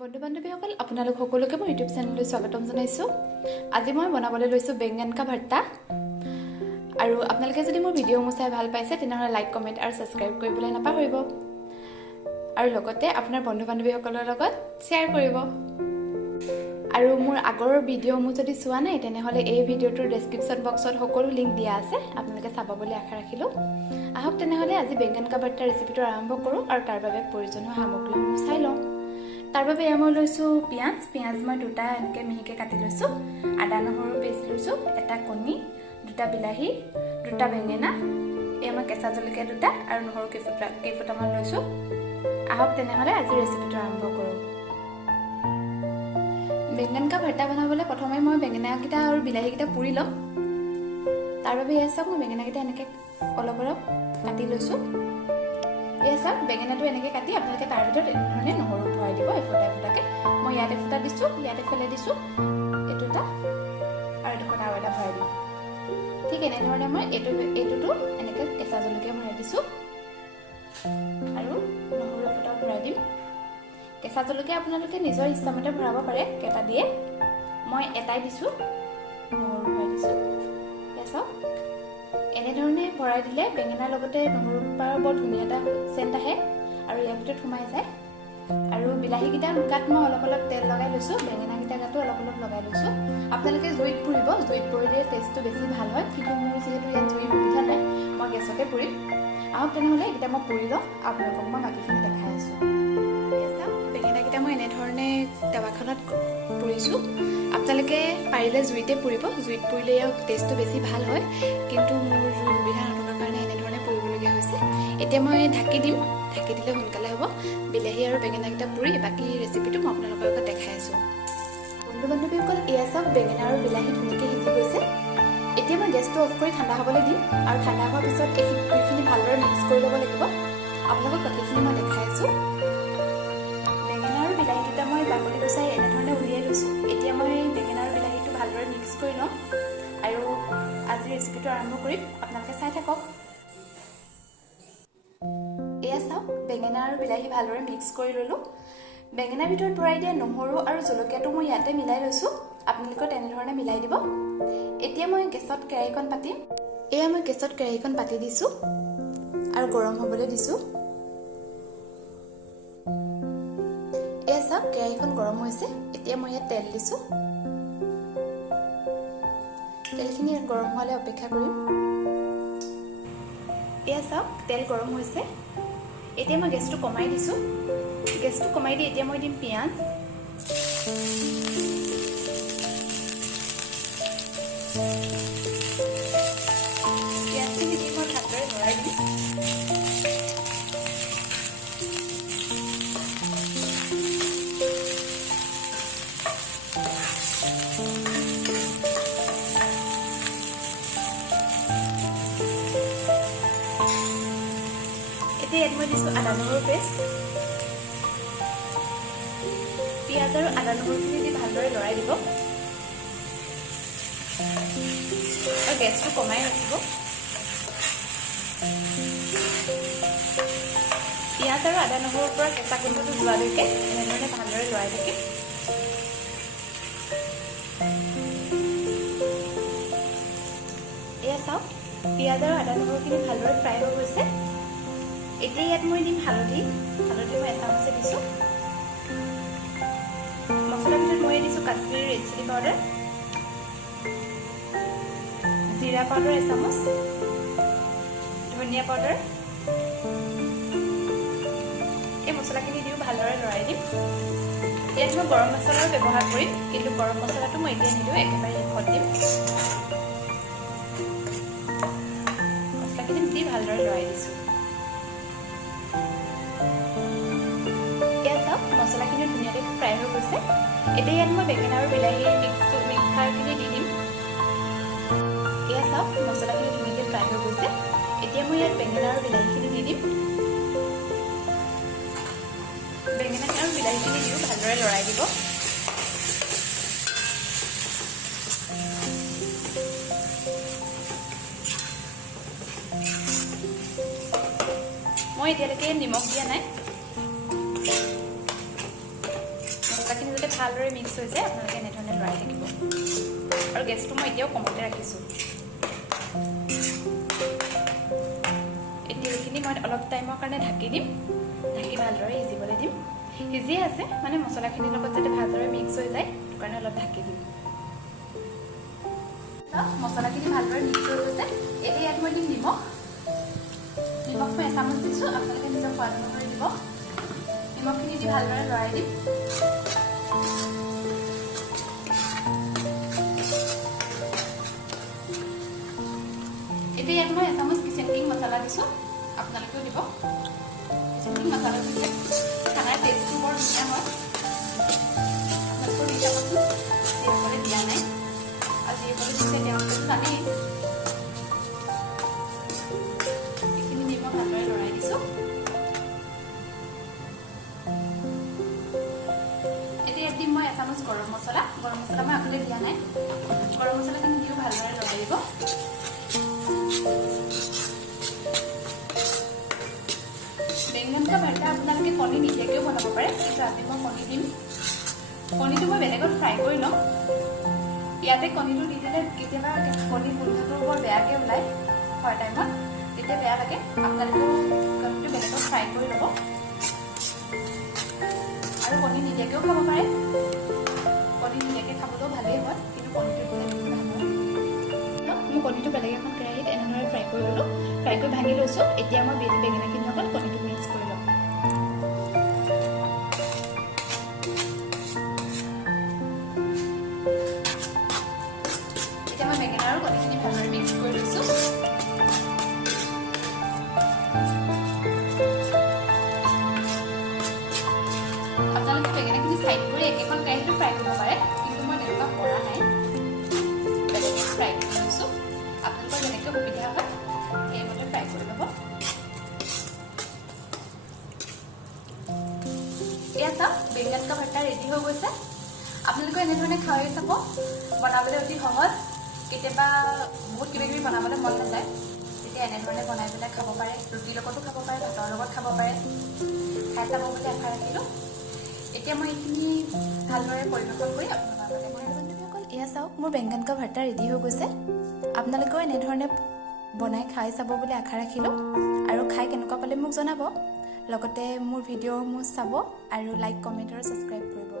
বন্ধু বান্ধৱীসকল আপোনালোক সকলোকে মই ইউটিউব চেনেললৈ স্বাগতম জনাইছোঁ। আজি মই বনাবলৈ লৈছোঁ বেঙেন কা ভৰ্তা। আৰু আপোনালোকে যদি মোৰ ভিডিঅ' মোৰ চাই ভাল পাইছে তেনেহ'লে লাইক কমেণ্ট আৰু ছাবস্ক্ৰাইব কৰিবলৈ নাপাহৰিব। আৰু লগতে আপোনাৰ বন্ধু বান্ধৱীসকলৰ লগত শ্বেয়াৰ কৰিব। আৰু মোৰ আগৰ ভিডিঅ' মোৰ যদি চোৱা নাই তেনেহ'লে এই ভিডিঅ'টোৰ ডেছক্ৰিপশ্যন বক্সত সকলো লিংক দিয়া আছে, আপোনালোকে চাব বুলি আশা ৰাখিলোঁ। আহক তেনেহ'লে আজি বেঙেন কা ভৰ্তা ৰেচিপিটো আৰম্ভ কৰোঁ আৰু তাৰ বাবে প্ৰয়োজনীয় সামগ্ৰীসমূহ চাই লওঁ। তাৰ বাবে মই লৈছোঁ পিঁয়াজ মই দুটা এনেকৈ মিহিকৈ কাটি লৈছোঁ, আদা নহৰু পেষ্ট লৈছোঁ, এটা কণী, দুটা বিলাহী, দুটা বেঙেনা, মই কেঁচা জলকীয়া দুটা আৰু নহৰু কেইফুটামান লৈছোঁ। আহক তেনেহ'লে আজি ৰেচিপিটো আৰম্ভ কৰোঁ। বেঙেন কা ভৰ্তা বনাবলৈ প্ৰথমে মই বেঙেনাকেইটা আৰু বিলাহীকেইটা পুৰি ল'ম। তাৰ বাবে এয়া চাওক মই বেঙেনাকেইটা এনেকৈ অলপ অলপ কাটি লৈছোঁ। এয়া চাওক বেঙেনাটো এনেকৈ কাটি আপোনালোকে তাৰ ভিতৰত এনেধৰণে নহৰু ভৰাই দিব এফুটা এফুটাকৈ। মই ইয়াত এফুটা দিছোঁ, ইয়াত এফালে দিছোঁ, এইটো এটা আৰু এডোখৰত আৰু এটা ভৰাই দিম। ঠিক এনেধৰণে মই এইটোতো এনেকৈ কেঁচা জলকীয়া ভৰাই দিছোঁ আৰু নহৰু এফুটা ভৰাই দিম। কেঁচা জলকীয়া আপোনালোকে নিজৰ ইচ্ছামতে ভৰাব পাৰে, কেইটা দিয়ে। মই এটাই দিছোঁ, নহৰু ভৰাই দিছোঁ। এয়া চাওক এনেধৰণে ভৰাই দিলে বেঙেনাৰ লগতে নহৰুৰ পৰা বৰ ধুনীয়া এটা চেণ্ট আহে আৰু ইয়াৰ ভিতৰত সোমাই যায়। আৰু বিলাহীকেইটাৰ গাত মই অলপ অলপ তেল লগাই লৈছোঁ, বেঙেনাকেইটাৰ গাতো অলপ অলপ লগাই লৈছোঁ। আপোনালোকে জুইত পুৰিব, জুইত পুৰিলে টেষ্টটো বেছি ভাল হয়, কিন্তু মোৰ যিহেতু ইয়াত জুইৰ সুবিধা নাই মই গেছতে পুৰিম। আহক তেনেহ'লে এইকেইটা মই পুৰি লওঁ, আপোনালোকক মই বাকীখিনি দেখাই আছোঁ। বেঙেনাকেইটা মই এনেধৰণে টাৱাখনত পুৰিছোঁ। আপোনালোকে পাৰিলে জুইতে পুৰিব, জুইত পুৰিলে ইয়াৰ টেষ্টটো বেছি ভাল হয়, কিন্তু মোৰ জুইৰ সুবিধা নথকাৰ কাৰণে এনেধৰণে পুৰিবলগীয়া হৈছে। এতিয়া মই ঢাকি দিম, ঢাকি দিলে সোনকালে হ'ব। বিলাহী আৰু বেঙেনাকেইটা পুৰি বাকী ৰেচিপিটো মই আপোনালোকৰ লগত দেখাই আছোঁ। বন্ধু বান্ধৱীসকল এয়া চাওক বেঙেনা আৰু বিলাহী ধুনীয়াকৈ সিজি গৈছে। এতিয়া মই গেছটো অফ কৰি ঠাণ্ডা হ'বলৈ দিম আৰু ঠাণ্ডা হোৱাৰ পিছত এইখিনি ভালদৰে মিক্স কৰি ল'ব লাগিব। আপোনালোকক বাকীখিনি মই দেখাই আছোঁ। বেঙেনা আৰু বিলাহীকেইটা মই বাকলি গুচাই এনেধৰণে উলিয়াই লৈছোঁ। এতিয়া মই বেঙেনা আৰু বিলাহীটো ভালদৰে মিক্স কৰি ল'ম আৰু আজি ৰেচিপিটো আৰম্ভ কৰিম, আপোনালোকে চাই থাকক। এয়া চাওক বেঙেনা আৰু বিলাহী ভালদৰে মিক্স কৰি ল'লোঁ। বেঙেনাৰ ভিতৰত ভৰাই দিয়া নহৰু আৰু জলকীয়াটো মই ইয়াতে মিলাই লৈছোঁ, আপোনালোকে তেনেধৰণে মিলাই দিব। এতিয়া মই গেছত কেৰাহীখন পাতিম। এয়া মই গেছত কেৰাহীখন পাতি দিছোঁ আৰু গৰম হ'বলৈ দিছোঁ। এয়া চাওক কেৰাহীখন গৰম হৈছে। এতিয়া মই ইয়াত তেল দিছোঁ। তেলখিনি গৰম হোৱালৈ অপেক্ষা কৰিম। এয়া চাওক তেল গৰম হৈছে। এতিয়া মই গেছটো কমাই দিছোঁ। গেছটো কমাই দি এতিয়া মই দিম পিঁয়াজ, পিঁয়াজখিনি দি মই ভালদৰে লৰাই দিম। এতিয়া ইয়াত মই দিছোঁ আদা নহৰু পেষ্ট। পিঁয়াজ আৰু আদা নহৰুখিনি দি ভালদৰে লৰাই দিব আৰু গেছটো কমাই ৰাখিব। পিঁয়াজ আৰু আদা নহৰুৰ পৰা কেঁচা গোন্ধটো যোৱালৈকে এনেধৰণে ভালদৰে লৰাই থাকিম। এয়া চাওক পিঁয়াজ আৰু আদা নহৰুখিনি ভালদৰে ফ্ৰাই হৈ গৈছে। এতিয়া ইয়াত মই দিম হালধি মই এচামুচে দিছোঁ। মছলাৰ ভিতৰত মই দিছোঁ কাশ্মীৰী ৰেড চিলি পাউডাৰ, জিৰা পাউডাৰ এচামুচ, ধনিয়া পাউডাৰ। এই মছলাখিনি দিও ভালদৰে লৰাই দিম। ইয়াত মই গৰম মছলাৰো ব্যৱহাৰ কৰিম, কিন্তু গৰম মছলাটো মই এতিয়া নিদিওঁ, একেবাৰে শেষত দিম। মছলাখিনি দি ভালদৰে লৰাই দিছোঁ। মছলাখিনি ধুনীয়াকৈ ফ্ৰাই হৈ গৈছে। এতিয়া ইয়াত মই বেঙেনা আৰু বিলাহীৰ মিক্সাৰখিনি দি দিম। এয়া চাওক মছলাখিনি ধুনীয়াকৈ ফ্ৰাই হৈ গৈছে। এতিয়া মই ইয়াত বেঙেনা আৰু বিলাহীখিনি দি দিম। বেঙেনা আৰু বিলাহীখিনি দিও ভালদৰে লৰাই দিব। মই এতিয়ালৈকে নিমখ দিয়া নাই। ভালদৰে মিক্স হৈ যায় আপোনালোকে এনেধৰণে লৰাই থাকিব আৰু গেছটো মই এতিয়াও কমতে ৰাখিছোঁ এতিয়া এইখিনি মই অলপ টাইমৰ কাৰণে ঢাকি দিম ঢাকি ভালদৰে সিজিবলৈ দিম সিজিয়ে আছে মানে মছলাখিনিৰ লগত যাতে ভালদৰে মিক্স হৈ যায় সেইটো কাৰণে অলপ ঢাকি দিম মছলাখিনি ভালদৰে মিক্স হৈ গৈছে এতিয়া ইয়াত মই দিম নিমখ মই এচামুচ দিছোঁ আপোনালোকে নিজৰ সোৱাদ অনুসৰি দিব নিমখখিনি দি ভালদৰে লৰাই দিম এতিয়া ইয়াত মই এচামুচ কিচেন কিং মছলা দিছোঁ আপোনালোকেও দিব কিচেন কিং মছলা দিলে খানাৰ টেষ্টটো বৰ ধুনীয়া হয় আপোনালোকেও দি চাবচোন যিসকলে দিয়া নাই আৰু যিসকলে দিছে তেওঁলোকেতো জানেই এইখিনি দি মই ভালদৰে লৰাই দিছোঁ এতিয়া ইয়াত দিম মই এচামুচ গৰম মছলা মই আগতে দিয়া নাই গৰম মছলাখিনি দিও ভালদৰে লৰাই দিব বেঙেনা ভৰ্তা আপোনালোকে কণী নিদিয়াকৈও বনাব পাৰে কিন্তু আজি মই কণী দিম কণীটো মই বেলেগত ফ্ৰাই কৰি ল'ম ইয়াতে কণীটো দি দিলে কেতিয়াবা কণীৰ গোন্ধটো বৰ বেয়াকৈ ওলায় খোৱাৰ টাইমত তেতিয়া বেয়া লাগে আপোনালোকেও কণীটো বেলেগত ফ্ৰাই কৰি ল'ব আৰু কণী নিদিয়াকৈও খাব পাৰে কণী নিদিয়াকৈ খাবলৈও ভালেই হয় কিন্তু কণীটো দিলে বেছি ভাল হয় মই কণীটো বেলেগ এখন কেৰাহীত এনেদৰে ফ্ৰাই কৰি ল'লোঁ ফ্ৰাই কৰি ভাঙি লৈছোঁ এতিয়া মই বেঙেনাখিনিৰ লগত কণীটো মিক্স কৰি ল'ম এতিয়া মই বেঙেনা আৰু কণীখিনি ভালদৰে মিক্স কৰি লৈছোঁ আপোনালোকে বেঙেনাখিনি চাইড কৰি একেখন কেৰাহীটো ফ্ৰাই কৰিব পাৰে কিন্তু মই তেনেকুৱা কৰা নাই বেলেগে ফ্ৰাই কৰি লৈছোঁ আপোনালোকৰ যেনেকৈ সুবিধা হয় সেইমতে ফ্ৰাই কৰি ল'ব এয়া চাওক বেঙেনা ভৰ্তা ৰেডি হৈ গৈছে আপোনালোকে এনেধৰণে খাই চাব বনাবলৈ অতি সহজ কেতিয়াবা বহুত কিবাকিবি বনাবলৈ মন নাযায় তেতিয়া এনেধৰণে বনাই পেলাই খাব পাৰে ৰুটিৰ লগতো খাব পাৰে ভাতৰ লগত খাব পাৰে খাই চাব বুলি আশা ৰাখিলোঁ এতিয়া মই এইখিনি ভালদৰে পৰিৱেশন কৰি আপোনালোকৰ বন্ধুসকল এয়া চাওক মোৰ বেঙেনা ভৰ্তা ৰেডি হৈ গৈছে আপোনালোকেও এনেধৰণে বনাই খাই চাব বুলি আশা ৰাখিলোঁ আৰু খাই কেনেকুৱা পালে মোক জনাব লগতে মোৰ ভিডিঅ'সমূহ চাব আৰু লাইক কমেণ্ট আৰু ছাবস্ক্ৰাইব কৰিব